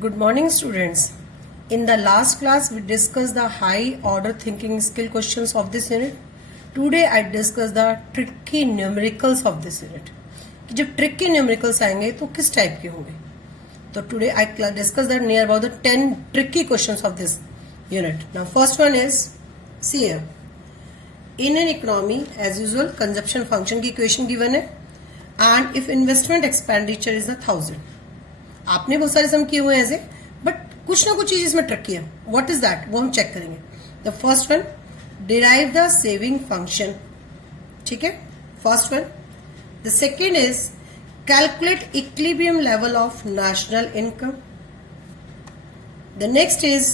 Good morning, students. In the last class, we discussed the high order thinking skill questions of this unit. Today, I discuss the tricky numericals of this unit. कि जब tricky numericals आएंगे तो किस type के होंगे? तो today I discuss that near about the 10 tricky questions of this unit. Now, first one is, see here. In an economy, as usual, consumption function की equation given है, and if investment expenditure is 1,000. आपने बहुत सारे सम किए हुए हैं ऐसे, but कुछ ना कुछ चीज इसमें ट्रिकी है. What is that? वो हम चेक करेंगे. The first one, derive the saving function. ठीक है, first one. The second is calculate equilibrium level of national income. The next is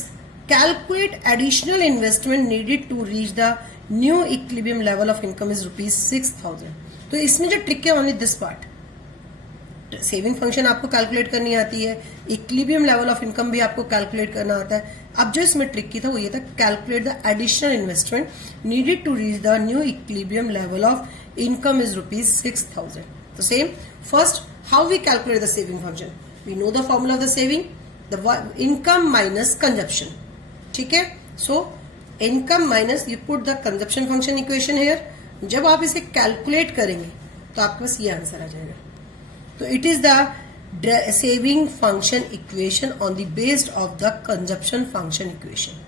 calculate additional investment needed to reach the new equilibrium level of income is ₹6,000. तो इसमें जो trick है only this part. Saving function आपको calculate करनी आती है, equilibrium level of income भी आपको कैलकुलेट करना आता है. अब जो इसमें ट्रिक की था वो ये था, calculate the additional investment needed to reach the new equilibrium level of income is ₹6,000. तो same, first how we calculate the saving function. We know the formula of the saving, the income minus consumption. ठीक है, so income minus, you put the consumption function equation here. जब आप इसे calculate करेंगे तो आपके पास ये आंसर आ जाएगा. So it is the saving function equation on the based of the consumption function equation.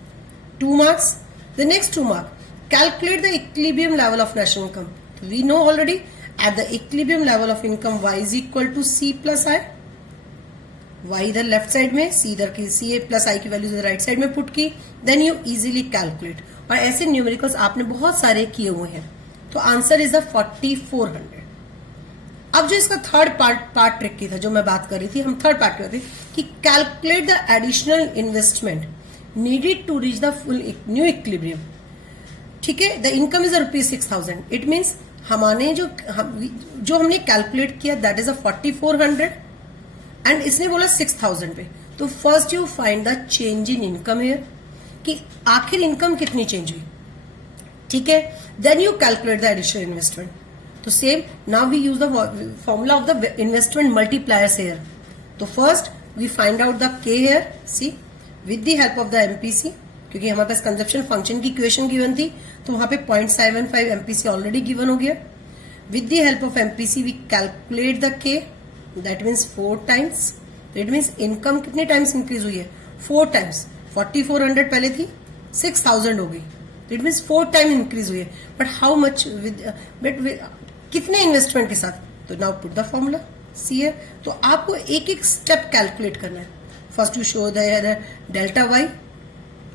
2 marks. The next 2 mark. Calculate the equilibrium level of national income. We know already at the equilibrium level of income y is equal to c plus i. y इधर left side में, c इधर की c plus i की value इधर right side में put की. Then you easily calculate. और ऐसे न्यूमेरिकल्स आपने बहुत सारे किए हुए हैं. तो आंसर इज द 4400. अब जो इसका थर्ड पार्ट ट्रिक की था, जो मैं बात कर रही थी, हम थर्ड पार्ट कर रही थी कि calculate the additional investment needed to reach the full new equilibrium. ठीक है, the income is ₹6,000. It means हमारे जो हमने कैलकुलेट किया दैट इज 4400 एंड इसने बोला 6,000 पे. तो first you find the change in income here, कि आखिर इनकम कितनी चेंज हुई. ठीक है, then you calculate the additional investment. तो same, now we use the formula of the investment multipliers here. तो first we find out the k here, see, with the help of the MPC, क्योंकि हमारे पास consumption function की equation given थी, तो वहां पे 0.75 एमपीसी ऑलरेडी गिवन हो गया. With the help of MPC we calculate the k, that means 4 times. It means income कितने टाइम्स इंक्रीज हुई है? 4 टाइम्स. 4400 पहले थी, 6,000 हो गई. इट मीन्स 4 टाइम इंक्रीज हुई है. बट हाउ मच, विद कितने इन्वेस्टमेंट के साथ? तो now put the formula, see है. तो आपको एक एक स्टेप कैलकुलेट करना है. First you show the delta y,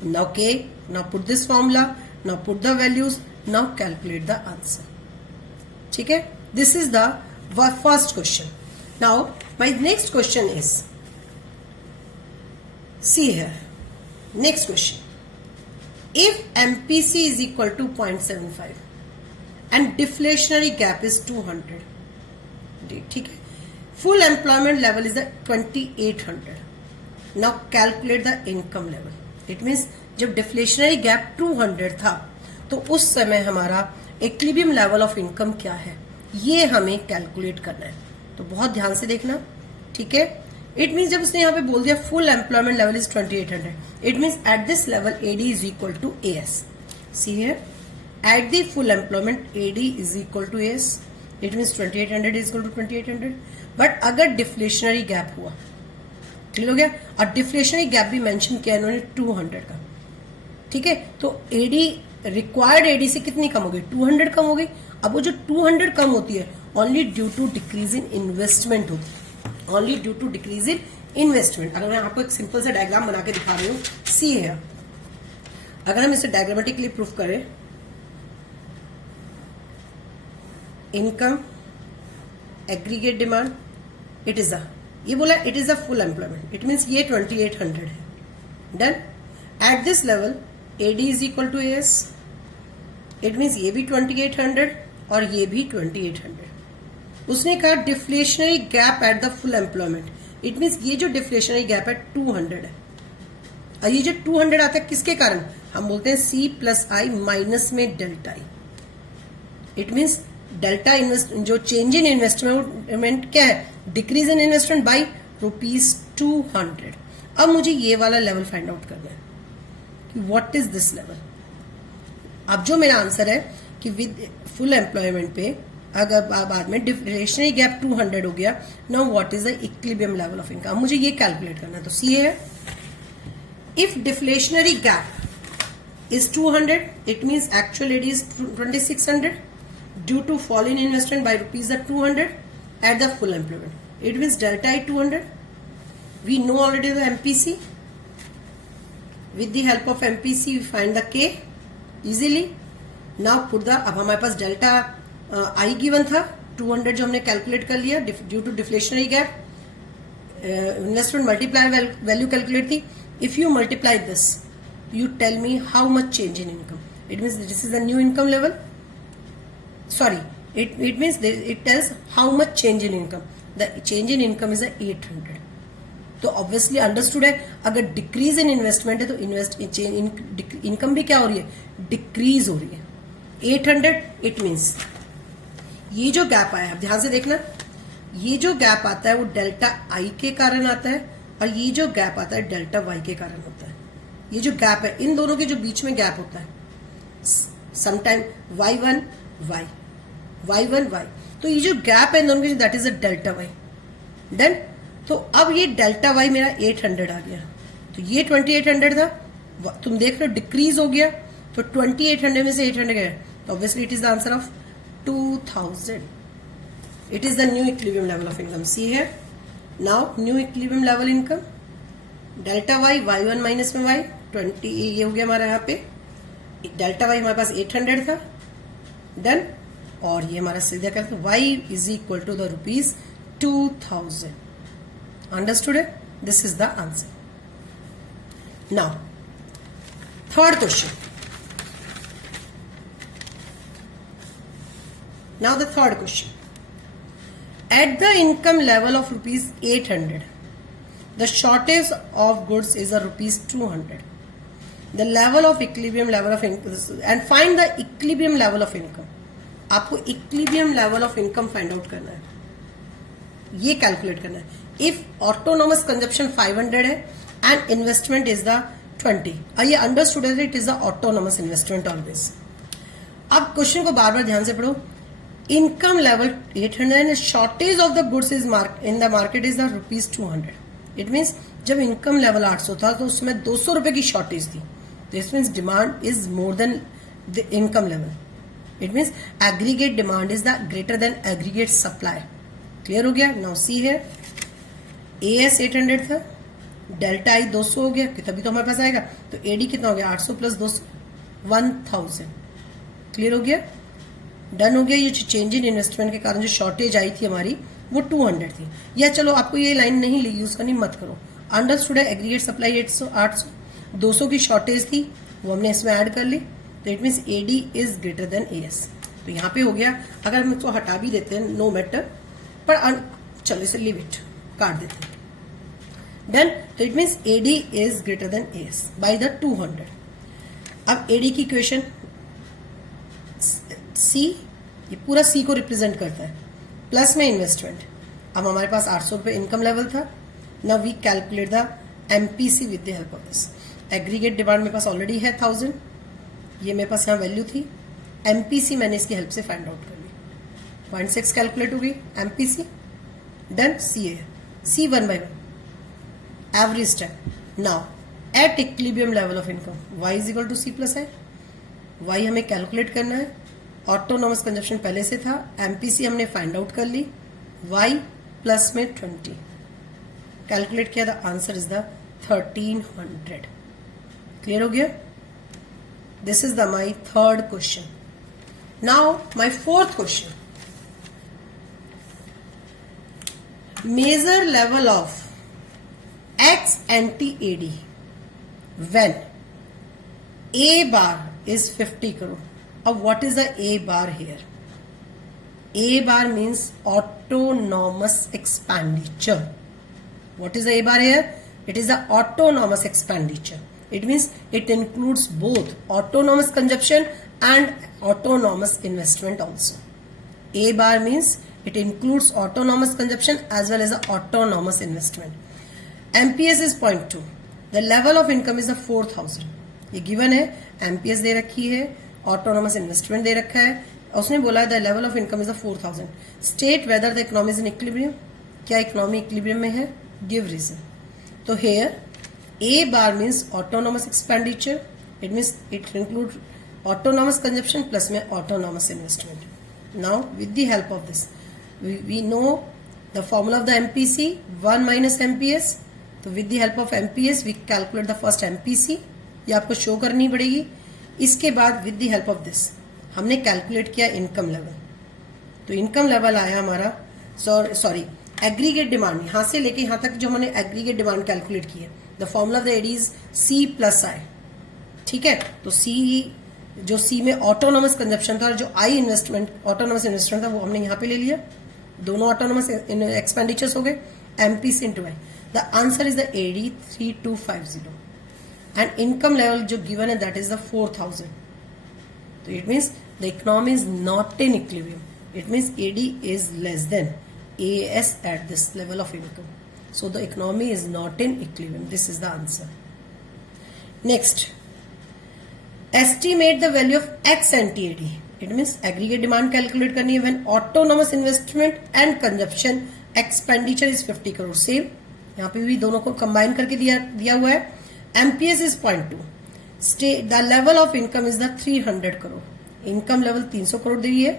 now k, now put this formula, now put the values, now calculate the answer. ठीक है, this is the first question. Now my next question is, see है, next question. If MPC is equal to 0.75 and deflationary gap is 200. ठीक है, full employment level is the 2800. Now calculate the income level. It means जब deflationary gap 200 था तो उस समय हमारा equilibrium level of income क्या है, ये हमें कैलकुलेट करना है. तो बहुत ध्यान से देखना. ठीक है, इट मीन्स जब उसने यहाँ पे बोल दिया full employment level is 2800, it means at this level AD is equal to AS. See here, at the full employment AD is equal to AS. It means 2800 is equal to 2800. But अगर deflationary gap हुआ, clear हो गया. और deflationary gap भी mention किया इन्होंने 200 का. ठीक है, तो AD रिक्वायर्ड AD से कितनी कम हो गई? 200 कम हो गई. अब वो जो 200 कम होती है only due to decrease in investment होती है, only due to decrease in investment. अगर मैं आपको एक सिंपल सा डायग्राम बना के दिखा रही हूँ, सी है, अगर हम इसे डायग्रामेटिकली प्रूफ करें, income, aggregate demand, it is ये बोला it is a full employment. It means ये 2800 है. Done. At this level AD is equal to S. It means ये भी 2800 और ये भी 2800. उसने कहा deflationary gap at the full employment. It means ये जो डिफ्लेशनरी गैप है 200 है. और ये जो 200 आता है किसके कारण? हम बोलते हैं सी प्लस आई माइनस में delta I. It means delta invest, जो चेंज इन इन्वेस्टमेंट क्या है? Decrease in investment by 200. अब मुझे ये वाला लेवल फाइंड आउट करना है कि व्हाट इज दिस लेवल. अब जो मेरा आंसर है कि विद फुल एम्प्लॉयमेंट पे अगर बाद में डिफ्लेशनरी गैप 200 हो गया, now what is the equilibrium level of income. मुझे ये कैलकुलेट करना है. तो सी है, if deflationary gap is 200, it means actual AD is 2600 due to fall in investment by rupees at 200 at the full employment. It means delta I 200. We know already the MPC. With the help of MPC, we find the K easily. Now put the, अब हमारे पास delta I given था 200 जो हमने calculate कर लिया due to deflationary gap. Investment multiply value calculate थी. If you multiply this, you tell me how much change in income. It means this is a new income level. Sorry, it means it tells how much change in income. The change in income is a 800. तो obviously understood है. अगर decrease in investment है तो income भी क्या हो रही है, डिक्रीज हो रही है. 800 इट मीन्स ये जो गैप आया है, ध्यान से देखना, ये जो गैप आता है वो डेल्टा आई के कारण आता है और ये जो गैप आता है डेल्टा वाई के कारण होता है. ये जो गैप है, इन दोनों के जो बीच में गैप होता है, sometime y1 y, y1 y, तो ये जो गैप है इन दोनों के, that is a delta y. Done. तो अब ये डेल्टा y मेरा 800 आ गया. तो ये 2800 था, तुम देख रहे हो डिक्रीज हो गया. तो 2800 में से 800 गया, तो obviously it is the answer of 2000. It is the new equilibrium level of income. See है now new equilibrium level income, delta y, y1 minus में y 20, ये हो गया हमारा यहाँ पे. डेल्टा वाई हमारे पास 800 था. डन. और ये हमारा सीधा करते y is equal to the rupees 2000. Understood है. This is the answer. Now third question. Now the third question. At the income level of rupees 800, the shortage of goods is a rupees 200. The level of equilibrium level of income, and find the equilibrium level of income. आपको equilibrium level of income find out करना है, ये calculate करना है. If autonomous consumption 500 है and investment is the 20, ये understood है, it is the autonomous investment always. अब क्वेश्चन को बार बार ध्यान से पढ़ो. Income level 800 and shortage of the goods is in the market is the rupees 200. It means जब income level 800 था तो उसमें 200 रुपए की शॉर्टेज थी. This means demand is more than the income level. It means aggregate demand is the greater than aggregate supply. Clear हो गया. Now see है, एएस 800 था, डेल्टा आई 200 हो गया, तभी तो हमारे पास आएगा. तो एडी कितना हो गया, 800 प्लस 200 1000. क्लियर हो गया. डन हो गया. ये चेंज इन इन्वेस्टमेंट के कारण जो शॉर्टेज आई थी हमारी वो 200 थी. या चलो आपको ये लाइन नहीं यूज करनी, मत करो. अंडरस्टूड है. एग्रीगेट सप्लाई 800, 200 की शॉर्टेज थी, वो हमने इसमें ऐड कर ली. तो it means AD is greater than AS. तो यहाँ पे हो गया. अगर हम इसको हटा भी देते हैं नो मैटर, पर चलो इसे लिव इट, काट देते हैं. डन. तो it means AD is greater than AS by the 200. अब एडी की इक्वेशन सी, ये पूरा सी को रिप्रेजेंट करता है, प्लस में इन्वेस्टमेंट. अब हमारे पास 800 रुपए इनकम लेवल था. Now we calculate the MPC with the help of this. Aggregate demand मेरे पास ऑलरेडी है 1000, ये मेरे पास यहाँ वैल्यू थी. एमपीसी मैंने इसकी हेल्प से फाइंड आउट कर ली. 0.6 कैलकुलेट हो गई एमपीसी. डन. सी है, C 1 by 1 average step. Now at equilibrium level of income y is equal to C plus I. y हमें कैलकुलेट करना है. ऑटोनॉमस कंजप्शन पहले से था, एमपीसी हमने फाइंड आउट कर ली. y प्लस में 20 कैलकुलेट किया. The answer is the 1300. Clear हो गया. This is the my third question. Now my fourth question. Measure level of ex ante AD when A bar is 50 crore. Now what is the A bar here? A bar means autonomous expenditure. What is the A bar here? It is the autonomous expenditure. It means it includes both autonomous consumption and autonomous investment also. A bar means it includes autonomous consumption as well as the autonomous investment. MPS is 0.2, the level of income is the 4000, ये given है, MPS दे रखी है, autonomous investment दे रखा है, उसने बोला है the level of income is the 4000, state whether the economy is in equilibrium, क्या इकोनॉमी इक्विलिब्रियम में है, गिव रीजन। तो here A bar means autonomous expenditure, it means it include autonomous consumption plus में autonomous investment. Now with the help of this we know the formula of the MPC 1 minus MPS. तो with the help of MPS we calculate the first MPC, ये आपको show करनी पड़ेगी। इसके बाद with the help of this हमने calculate किया income level, तो इनकम लेवल आया हमारा सॉरी एग्रीगेट डिमांड, यहां से लेके यहां तक जो हमने एग्रीगेट डिमांड कैलकुलेट की है, the formula of the AD is C plus I, ठीक है। तो C जो सी में ऑटोनोमस कंजप्शन था और जो आई इन्वेस्टमेंट ऑटोनोमस इन्वेस्टमेंट था वो हमने यहां पे ले लिया, दोनों ऑटोनोमस एक्सपेंडिचर्स हो गए, MPC into I. The answer is the AD 3250 and income level जो गिवन है दैट इज द 4000। तो it means the economy is not in equilibrium, it means AD is less than AS at this level of income, so the economy is not in equilibrium, this is the answer. Next, estimate the value of X NTAD. It means aggregate demand calculate करनी है when autonomous investment and consumption expenditure is 50 crore. Same यहाँ पे भी दोनों को combine करके दिया हुआ है। MPS is 0.2. State the level of income is the 300 crore. Income level 300 crore दी है।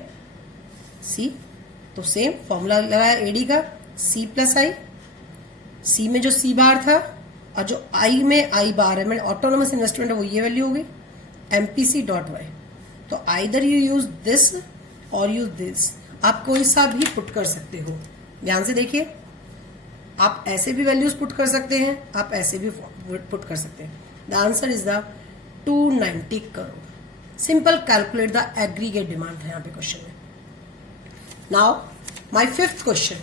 C तो सेम फॉर्मूला लगाया एडी का C प्लस आई, C में जो C बार था और जो I में I बार है, मैंने ऑटोनोमस इन्वेस्टमेंट है वो ये वैल्यू होगी MPC डॉट वाई। तो आइदर यू यूज दिस और यूज दिस, आप कोई सा भी पुट कर सकते हो। ध्यान से देखिए, आप ऐसे भी वैल्यूज पुट कर सकते हैं, आप ऐसे भी पुट कर सकते हैं। The answer is the 290 crore. Simple calculate the aggregate demand है यहाँ पे क्वेश्चन में। नाउ माय फिफ्थ क्वेश्चन,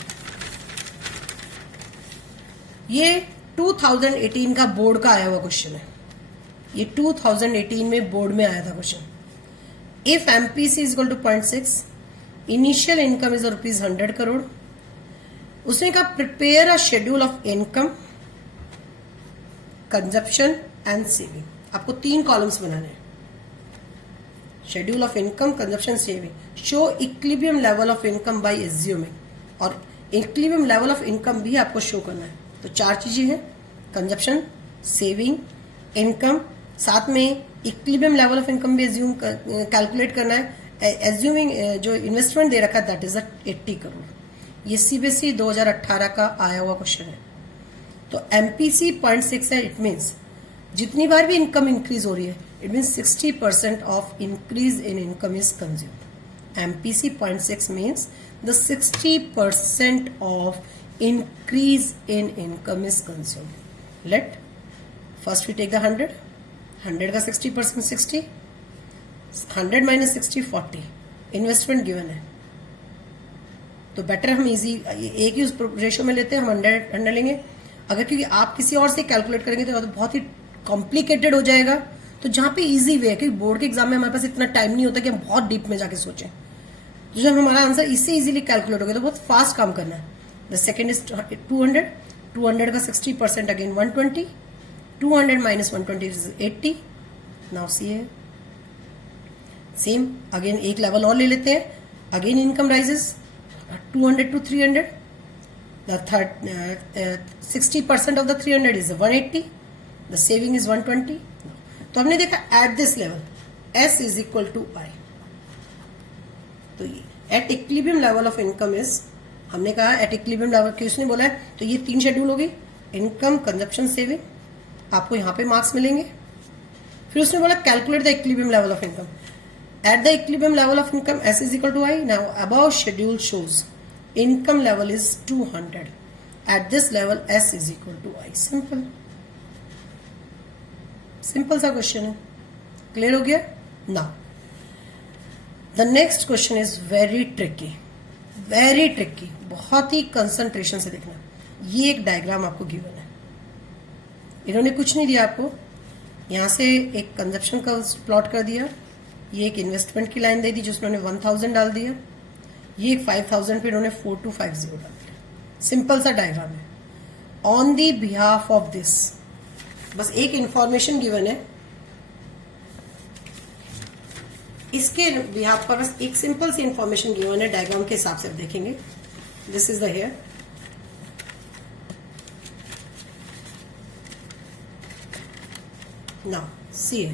ये 2018 का बोर्ड का आया हुआ क्वेश्चन है, ये 2018 में बोर्ड में आया था question. If MPC is equal to 0.6, initial income is ₹100 crore, उसने कहा prepare a schedule of income, consumption and saving. आपको 3 कॉलम्स बनाने हैं, schedule of income, consumption, saving. Show equilibrium level of income by assuming, और equilibrium level of income भी आपको show करना है। तो 4 चीजें हैं, कंजप्शन, सेविंग, इनकम, साथ में इक्विलिब्रियम लेवल ऑफ इनकम भी एज्यूम कैलकुलेट करना है। एज्यूमिंग जो इन्वेस्टमेंट दे रखा है दैट इज 80 करोड़। ये सीबीएसई 2018 का आया हुआ क्वेश्चन है। तो एमपीसी 0.6 है, इट मीन्स जितनी बार भी इनकम इंक्रीज हो रही है it means 60% of increase in income is consumed. MPC 0.6 means the 60% of increase in income is consumed. Let first we take the 100 का 60% 60, 100 माइनस 60 40, इन्वेस्टमेंट गिवन है। तो बेटर हम इजी एक ही रेशियो में लेते हैं, हम 100 लेंगे। अगर क्योंकि आप किसी और से कैलकुलेट करेंगे तो बहुत ही कॉम्प्लिकेटेड हो जाएगा। तो जहां पे इजी वे है, क्योंकि बोर्ड के एग्जाम में हमारे पास इतना टाइम नहीं होता कि हम बहुत डीप में जाके सोचें, तो जब हमारा आंसर इससे इजीली कैलकुलेट हो गया तो बहुत फास्ट काम करना है। द सेकेंड इज 200 का 60% again 120, 200 minus 120 is 80. Now see here. Same again एक लेवल और ले लेते हैं, again income rises 200 to 300. The third 60% of the 300 is 180. The saving is 120. तो हमने देखा eight this level S is equal to I. तो eight equilibrium level of income is, हमने कहा एट इक्विलिब्रियम लेवल, किसने बोला है, तो ये 3 शेड्यूल होगी, इनकम, कंजप्शन, सेविंग। आपको यहां पे मार्क्स मिलेंगे। फिर उसने बोला calculate the equilibrium level of income. At the equilibrium level of income S is equal to I. Now above schedule shows income level is 200. At this level S is equal to I. Simple सा question है, clear हो गया। Now the next question is very tricky, बहुत ही concentration से देखना। ये एक diagram आपको गिवन है, इन्होंने कुछ नहीं दिया आपको, यहां से एक कंजप्शन का प्लॉट कर दिया, ये एक इन्वेस्टमेंट की लाइन दे दी जिसमें उन्होंने 1000 डाल दिया, ये एक 5000 पे इन्होंने 4250 डाल दिया। सिंपल सा डायग्राम है। On the behalf of this, बस एक इंफॉर्मेशन गिवन है, इसके बिहाफ पर बस एक सिंपल सी इंफॉर्मेशन गिवन है, डायग्राम के हिसाब से देखेंगे. This is the here. Now see,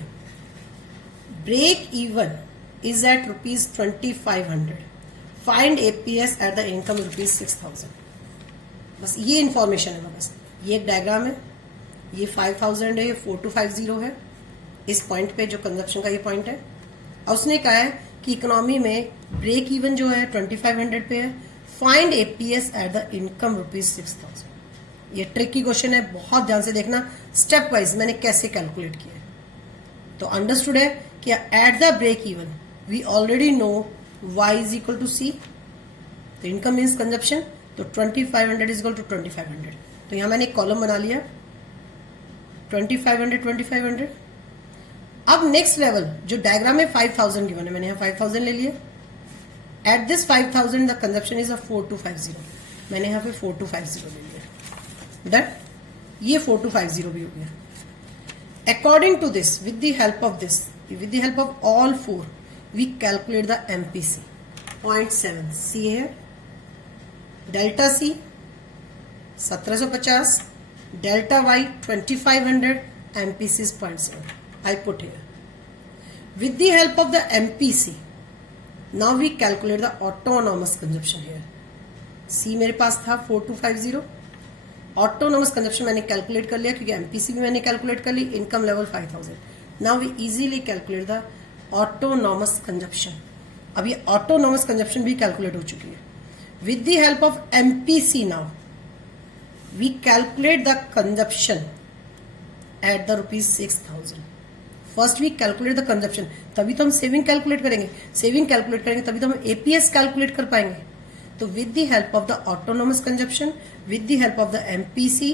break even is at rupees 2500. Find APS at the income rupees 6000. बस ये इंफॉर्मेशन है. बस ये एक डायग्राम है, ये 5000 है, ये 4250 है. इस पॉइंट पे जो कंजप्शन का ये पॉइंट है, और उसने कहा है कि इकोनॉमी में ब्रेक इवन जो है 2500 पे है. Find APS at the income rupees 6000. ये ट्रिकी क्वेश्चन है, बहुत ध्यान से देखना. स्टेप वाइज मैंने कैसे कैलकुलेट किया है. तो अंडरस्टूड है कि at the break even we already know y is equal to C. तो इनकम मीन्स कंजप्शन, तो 2500 इज इक्वल टू 2500. तो यहां मैंने एक कॉलम बना लिया 2500 2500. अब नेक्स्ट लेवल जो डायग्राम में 5000 गिवन है, मैंने यहां 5000 ले लिया. At this 5000 the consumption is a 4250. मैंने यहां पे 4250 ले लिया. दैट ये 4250 भी हो गया. According to this, with the help of all four, we calculate the MPC. 0.7. See here. Delta C 1750. Delta Y 2500. MPC is 0.7. I put here. With the help of the MPC, now we calculate the autonomous consumption here. C मेरे पास था 4250. Autonomous consumption मैंने calculate कर लिया क्योंकि MPC भी मैंने calculate कर ली. Income level 5000. Now we easily calculate the autonomous consumption. अब ये ऑटोनोमस कंजप्शन भी कैलकुलेट हो चुकी है. With the help of MPC now we calculate the consumption at the rupees 6000. First we calculate the consumption, तभी तो हम सेविंग कैलकुलेट करेंगे. सेविंग कैलकुलेट करेंगे तभी तो हम एपीएस कैलकुलेट कर पाएंगे. So with the help of the autonomous consumption, with the help of the MPC,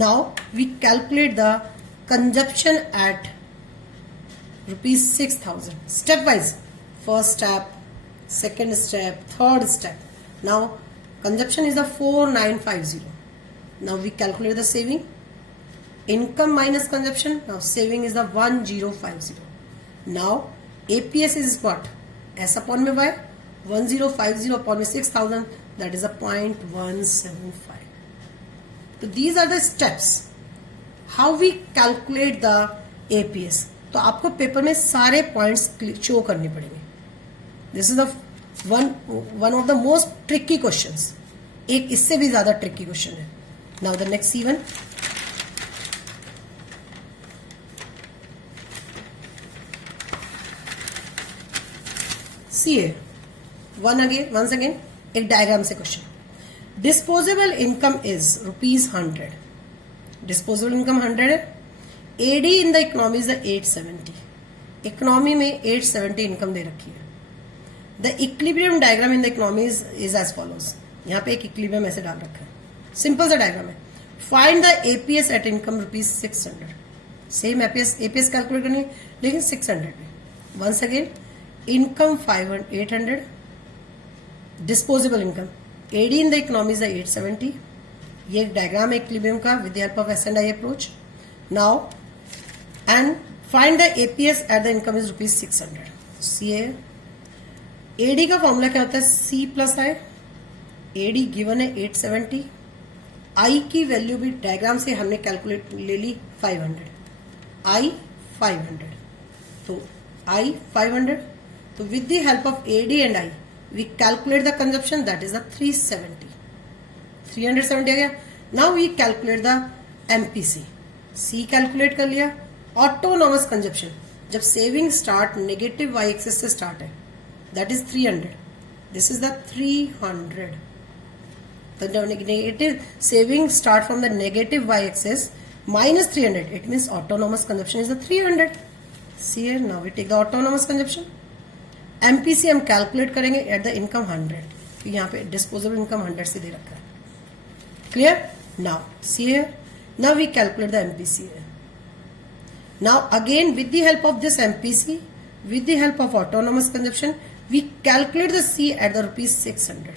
now we calculate the consumption at rupees 6000. Step wise, first step, second step, third step. Now consumption is the 4950. Now we calculate the saving. Income minus consumption. Now saving is the 1050. Now APS is what? S upon में Y. 1050 upon 6000, that is a 0.175. So these are the steps how we calculate the APS. तो आपको paper में सारे points show करने पड़ेंगे. This is the one of the most tricky questions. एक इससे भी ज्यादा ट्रिकी क्वेश्चन है. Now the next C1. CA once again एक डायग्राम से क्वेश्चन. Disposable income is rupees 100. Disposable income 100 है. AD in the economy is 870. Economy में 870 इनकम दे रखी है. The equilibrium diagram in the economy is as follows. यहाँ पे एक इक्विलिब्रियम ऐसे डाल रखा है. सिंपल सा डायग्राम है. Find the APS at income rupees 600. Same APS calculate करनी है लेकिन 600 पे. Once again income 800. Disposable income AD in the economy is 870. ये एक डायग्राम है इक्विलिब्रियम का with the help of S&I approach. Now and find the APS at the income is rupees 600. See AD का फॉर्मूला क्या होता है? C plus I. AD given है 870. आई की वैल्यू भी डायग्राम से हमने कैलकुलेट ले ली 500. आई 500. तो आई 500. तो with the help of AD and I we calculate the consumption, that is the 370. 370 आ गया. Now we calculate the MPC. C calculate कर लिया. ऑटोनोमस कंजप्शन जब saving start negative y axis से स्टार्ट है, that is 300. This is the 300. The negative saving start from the negative y axis minus 300. It means autonomous consumption is the 300. See here, now we take the autonomous consumption. MPC हम calculate करेंगे eight the income 100. यहाँ पे disposable income 100 से दे रखा है. Clear? Now see here, now we calculate the MPC. Now again with the help of this MPC, with the help of autonomous consumption, we calculate the C at the rupees 600.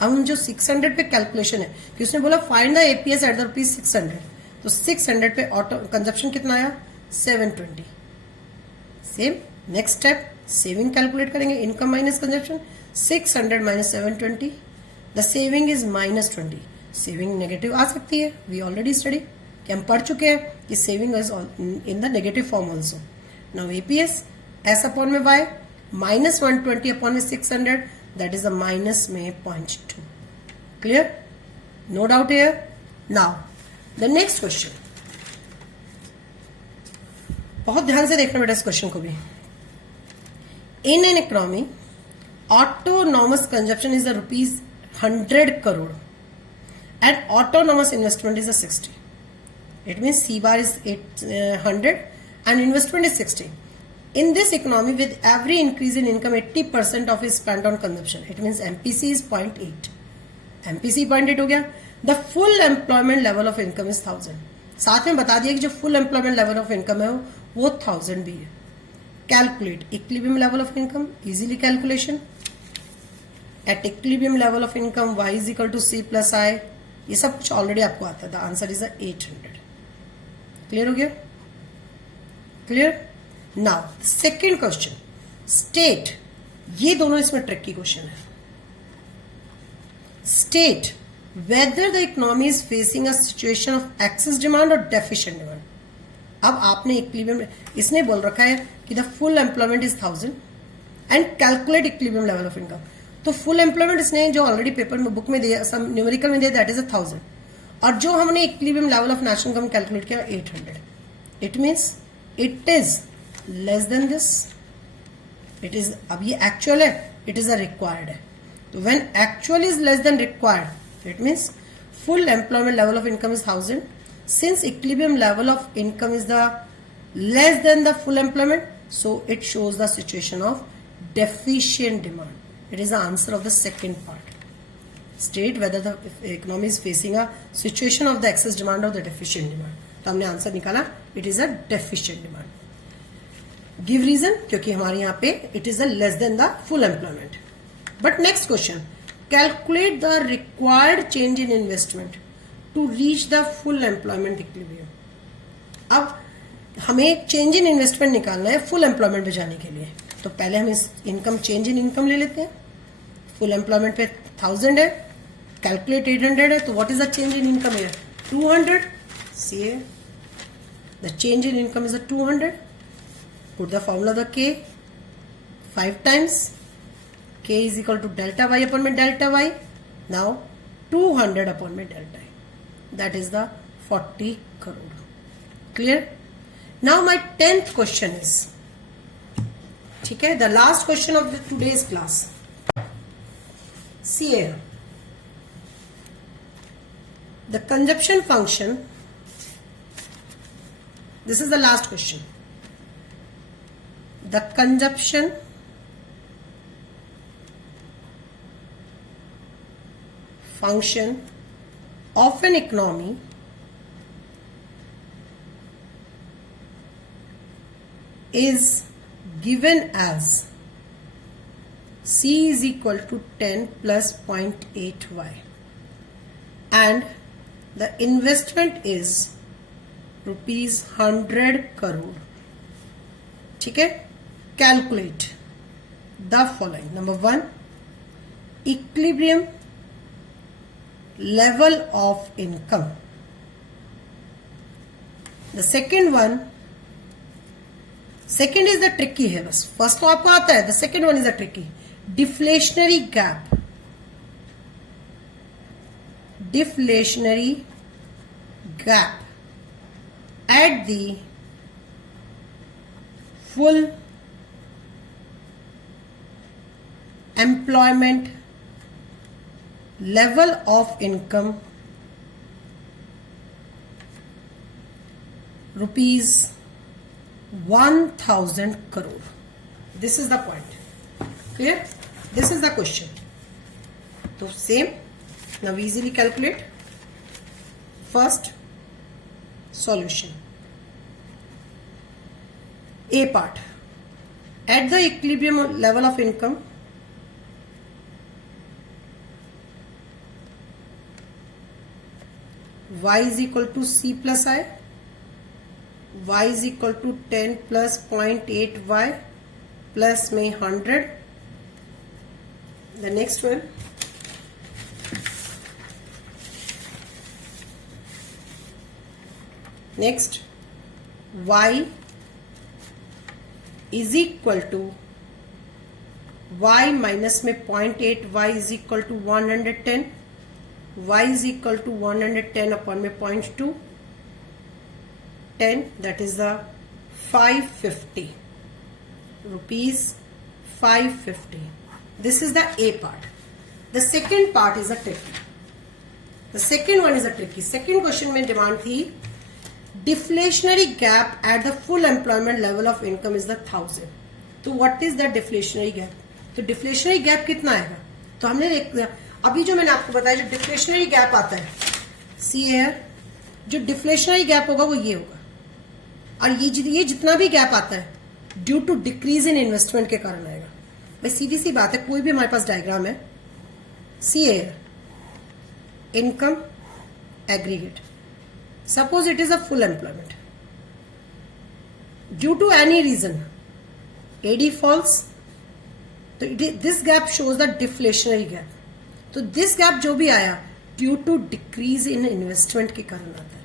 अब हम जो 600 पे calculation है कि उसने बोला find the APS at the rupees 600, तो 600 पे ऑटो कंजप्शन कितना आया 720। Same next step saving calculate करेंगे, income minus consumption, 600 minus 720, the saving is -20। Saving negative आ सकती है, वी ऑलरेडी स्टडी कि हम पढ़ चुके हैं कि saving is in the negative form also. Now APS S upon में वाई -120 अपॉन में 600, दैट इज अ माइनस में 0.2। Clear? No doubt here. Now the next question, बहुत ध्यान से देखना बेटा इस क्वेश्चन को भी। In an economy autonomous consumption is a rupees 100 crore and autonomous investment is a 60. It means C bar is 800 and investment is 60. In this economy, with every increase in income, 80% of is spent on consumption. It means MPC is 0.8. MPC 0.8 हो गया. The full employment level of income is 1000. साथ में बता दिया कि जो full employment level of income है वो 1000 भी है. Calculate equilibrium level of income. Easily calculation. At equilibrium level of income, y is equal to c plus I. ये सब कुछ ऑलरेडी आपको आता है. The answer is 800. क्लियर हो गया? Clear? Now second question, state, ये दोनों इसमें ट्रिकी क्वेश्चन है. State whether the economy is facing a situation of excess demand और डेफिशिएंट डिमांड. अब आपने इक्विलिब्रियम, इसने बोल रखा है कि the full employment is 1000 and calculate equilibrium level of income. तो फुल एम्प्लॉयमेंट इसने जो ऑलरेडी पेपर में बुक में दिया, सम न्यूमेरिकल में दिया, दैट इज 1000, और जो हमने equilibrium level of national income calculate किया 800. It means it is less then this. It is, अब ये एक्चुअल है, इट इज अ रिक्वायर्ड है. तो when actual is less then required, it means full employment level of income is 1000. Since equilibrium level of income is the less than the full employment, so it shows the situation of deficient demand. It is the answer of the second part. State whether the economy is facing a situation of the excess demand or the deficient demand. तो हमने answer निकाला, it is a deficient demand. Give reason, क्योंकि हमारे यहाँ पे it is a less than the full employment. But next question, calculate the required change in investment to reach the full employment equilibrium. अब हमें change in investment निकालना है full employment पे जाने के लिए. तो पहले हम इस इनकम, चेंज इन इनकम ले लेते हैं. फुल एम्प्लॉयमेंट पे 1000 है, कैलकुलेट 800 है, तो what is the change in income है 200. See the change in income is 200. Put the formula the के 5 times. K is equal to delta y upon में delta y. Now 200 upon में delta y. That is the 40 crore. Clear? Now my 10th question is, ठीक है, the last question of today's class. See here. The consumption function. This is the last question. The consumption function of an economy is given as C is equal to 10 plus 0.8y and the investment is rupees 100 crore. ठीक है? Calculate the following. Number 1, equilibrium level of income. The second one, second is the tricky है बस. First तो आपको आता है, the second one is the tricky. Deflationary gap. Deflationary gap at the full employment level of income rupees 1000 crore. This is the point. Clear? This is the question. So same. Now easily calculate. First solution. A part. At the equilibrium level of income, y is equal to c plus I, y is equal to 10 plus 0.8y plus में 100. The next one, next y is equal to y minus में 0.8 y is equal to 110, y is equal to 110 upon में 0.2, 10, that is the 550 rupees, 550. This is the A part. The second part is a tricky. The second one is a tricky. Second question में demand थी deflationary gap at the full employment level of income is the 1000. तो what is the deflationary gap? तो deflationary gap कितना आएगा? तो हमने अभी जो मैंने आपको बताया जो deflationary gap आता है, see here, जो deflationary gap होगा वो ये होगा, और ये जितना भी गैप आता है due to decrease in investment के कारण आएगा. भाई सीधी सी बात है, कोई भी हमारे पास डायग्राम है, see here income aggregate, suppose it is a full employment, due to any reason AD falls, तो this gap shows the deflationary gap. तो this gap जो भी आया due to decrease in investment के कारण आता है.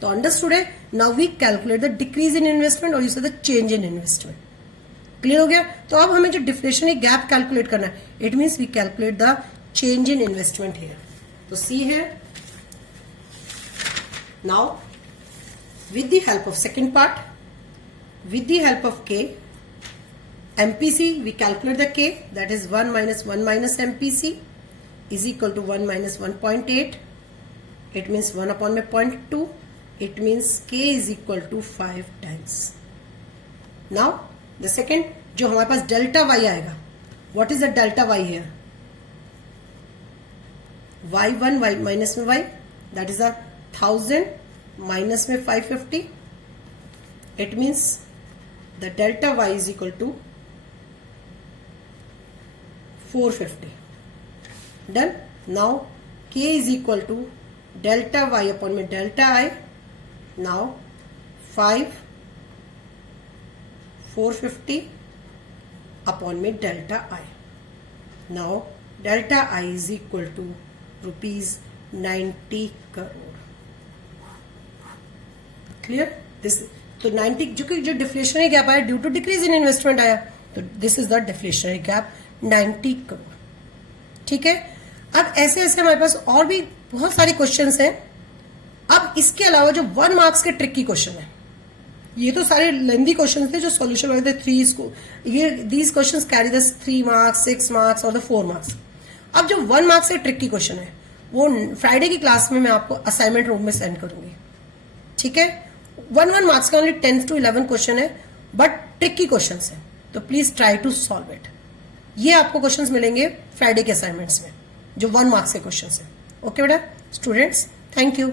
तो understood है. Now we calculate the decrease in investment or you say the change in investment. Clear हो गया. तो अब हमें जो deflationary gap calculate करना है, it means we calculate the change in investment here. तो see here. Now, with the help of second part, with the help of K, MPC, we calculate the K, that is 1 minus MPC is equal to 1 minus 1.8. It means 1 upon my 0.2. It means K is equal to 5 times. Now, the second, जो हमारे पास delta y आएगा, what is the delta y here? y1 y minus में y, that is a 1000 minus में 550. It means the delta y is equal to 450. Done. Now K is equal to delta y upon में delta I. Now 450 upon में delta I. Now delta I is equal to rupees 90 crore. Clear. This तो 90 जो deflationary gap आया due to decrease in investment आया, तो this is the deflationary gap 90 crore. ठीक है. अब ऐसे ऐसे हमारे पास और भी बहुत सारे क्वेश्चंस हैं. अब इसके अलावा जो 1 मार्क्स के ट्रिकी क्वेश्चन है, ये तो सारे लेंदी क्वेश्चन थे जो सॉल्यूशन लगे थे 3 को, ये these questions carry the 3 marks 6 marks और द 4 मार्क्स. अब जो 1 मार्क्स के ट्रिकी क्वेश्चन है वो फ्राइडे की क्लास में मैं आपको असाइनमेंट रूम में सेंड करूंगी. ठीक है. 1 मार्क्स का ओनली 10 to 11 क्वेश्चन है, बट ट्रिकी क्वेश्चन है, तो please try to solve it. ये आपको क्वेश्चंस मिलेंगे फ्राइडे के असाइनमेंट्स में जो 1 मार्क्स के क्वेश्चन है. ओके बेटा स्टूडेंट्स, थैंक यू.